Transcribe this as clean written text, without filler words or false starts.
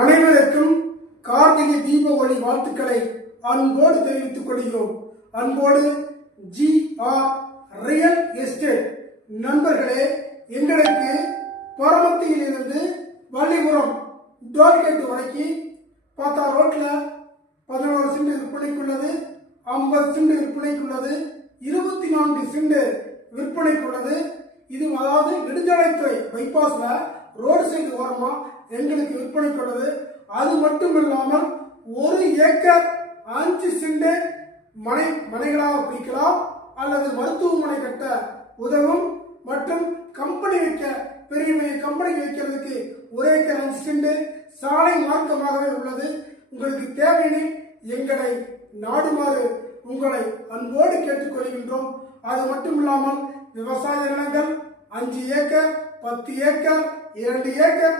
அனைவருக்கும் கார்த்திகை தீப ஒளி வாழ்த்துக்களை அன்போடு தெரிவித்துக் கொள்கிறோம். அன்போடு GR ரியல் எஸ்டேட் நண்பர்களே, எங்களுக்கு பரமத்தியில் இருந்து வள்ளிபுரம் டோல்கேட் வரைக்கும் பார்த்தா ரோட்ல 11 சென்ட் விற்பனைக்குள்ளது, 50 சென்ட் விற்பனைக்குள்ளது, 24 சென்ட் விற்பனைக்குள்ளது. இது அதாவது நெடுஞ்சாலைத்துறை பைபாஸ்ல ரோடு சைடு ஓரமா எங்களுக்கு விற்பனைக்குள்ளது. அது மட்டும் இல்லாமல் 1 ஏக்கர் 5 சென்ட் மனைகளாக பிரிக்கலாம் அல்லது மருத்துவமனை கட்ட உதவும் மற்றும் கம்பெனி வைக்க பெரிய கம்பெனி வைக்கிறதுக்கு 1 ஏக்கர் 5 சென்ட் சாலை மார்க்கமாகவே உள்ளது. உங்களுக்கு தேவையினை எங்களை நாடுமாறு உங்களை அன்போடு கேட்டுக்கொள்கின்றோம். அது மட்டும் இல்லாமல் விவசாய நிலங்கள் 5 ஏக்கர் 10 ஏக்கர் 2 ஏக்கர்